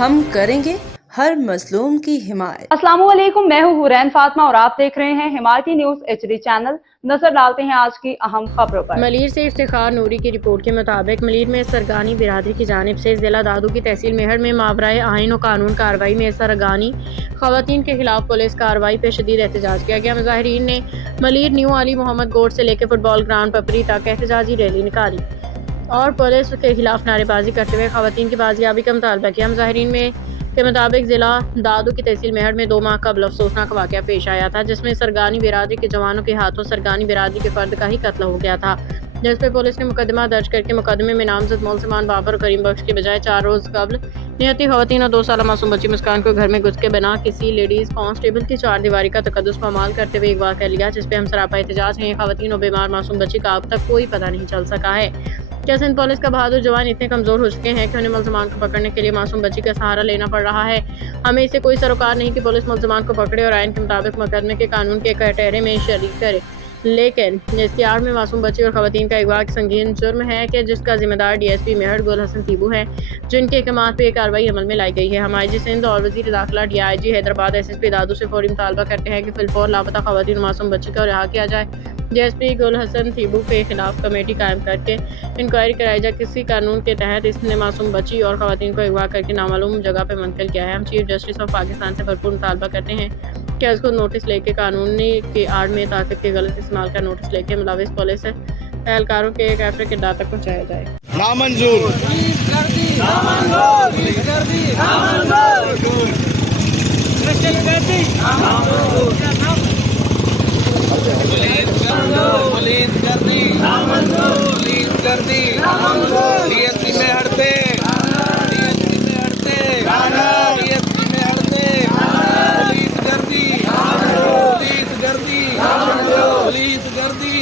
हम करेंगे हर मजलूम की हिमायत। अस्सलाम वालेकुम, मैं हूँ हुरैन फातिमा और आप देख रहे हैं हिमायती न्यूज HD चैनल। नजर डालते हैं आज की अहम खबरों पर। मलीर से इफ्तिखार नूरी की रिपोर्ट के मुताबिक मलीर में सरगानी बिरादरी की जानिब से जिला दादू की तहसील मेहर में मावराए आइन और कानून कार्रवाई में सरगानी खवातीन के खिलाफ पुलिस कार्रवाई पर शदीद एहतजाज किया गया। मुजाहिरीन ने मलीर न्यू अली मोहम्मद गोड से लेकर फुटबॉल ग्राउंड पपरी तक एहतजाजी रैली निकाली और पुलिस के खिलाफ नारेबाजी करते हुए खवातीन की बाजियाबी का मुतालबा किया। मुजाहिरीन में के मुताबिक जिला दादू की तहसील मेहर में 2 माह कबल अफसोसनाक वाक़या पेश आया था, जिसमें सरगानी बिरादरी के जवानों के हाथों सरगानी बिरादरी के फर्द का ही कत्ल हो गया था, जिस पर पुलिस ने मुकदमा दर्ज करके मुकदमे में नामजद मोलसमान बाबर और करीम बख्श के बजाय 4 रोज कबल नियती खवातीन और 2 साल मासूम बच्ची मुस्कान को घर में घुस के बिना किसी लेडीज कांस्टेबल की 4 दीवारी का तकद्दुस पामाल करते हुए अगवा कर लिया, जिस पर हम सरापा एहतजाज हैं। खवातीन और बीमार मासूम बच्ची का अब तक कोई पता नहीं चल सका है। क्या सिंध पुलिस का बहादुर जवान इतने कमजोर हो चुके हैं कि उन्हें मुलजमान को पकड़ने के लिए मासूम बच्ची का सहारा लेना पड़ रहा है। हमें इससे कोई सरोकार नहीं कि पुलिस मुलजमान को पकड़े और आइन के मुताबिक मुकदमे के कानून के कटहरे में शरीक करे, लेकिन इसकी आड़ में मासूम बच्ची और खवातीन का अगवा संगीन जुर्म है कि जिसका जिम्मेदार DSP मेहर गुल हसन तीबू है, जिनके अहकामात पर यह कार्रवाई अमल में लाई गई है। हम IG सिंध और वज़ीर दाखिला DIG हैदराबाद SSP दादू से फौरी मुतालबा करते हैं कि फिलफौर लापता खवातीन और मासूम बच्ची को रिहा किया जाए। DSP गुल हसन तीबू के खिलाफ कमेटी कायम करके इंक्वायरी कराई जाए। किसी कानून के तहत इसने मासूम बच्ची और खवातीन को अगवा करके नामालूम जगह पर मुंतकिल किया है। हम चीफ जस्टिस ऑफ पाकिस्तान से भरपूर मुतालबा करते हैं कि उसको नोटिस लेके कानूनी के आड़ में ताकत के गलत इस्तेमाल का नोटिस लेके मुलविस पुलिस एहलकारों के कैफरे किरदार तक पहुँचाया जाए। नामंजूर DSP में हटते पुलिस गर्दी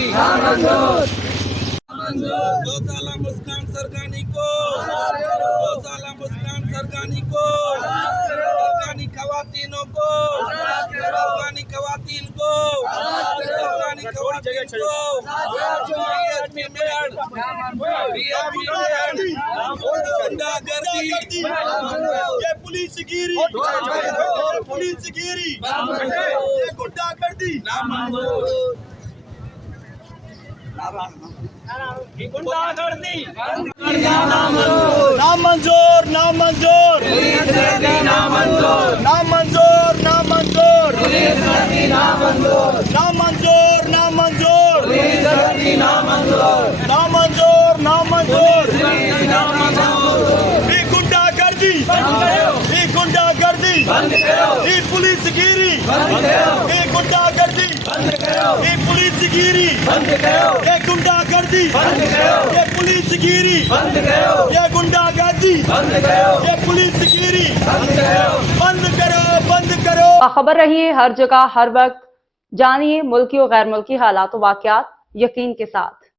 2 साल मुस्कान सरगानी को 2 साल मुस्कान सरगानी को सरगानी खवातीनों को सरगानी खवातीन को सरगानी खवातीन को गुंडागर्दी ये पुलिसगिरी ये गुंडागर्दी नामंजूर नामंजूर नामंजूर नामंजूर नामंजूर नामंजूर नामंजूर नामंजूर नामंजूर ये गुंडागर्दी ये गुंडागर्दी ये पुलिसगिरी ये गुंडागर्दी ये पुलिसगिरी ये गुंडागर्दी ये पुलिसगिरी ये गुंडागर्दी ये पुलिसगिरी बंद करो। खबर रही है हर जगह हर वक्त, जानिए मुल्की और गैर मुल्की हालात और वाकयात यकीन के साथ।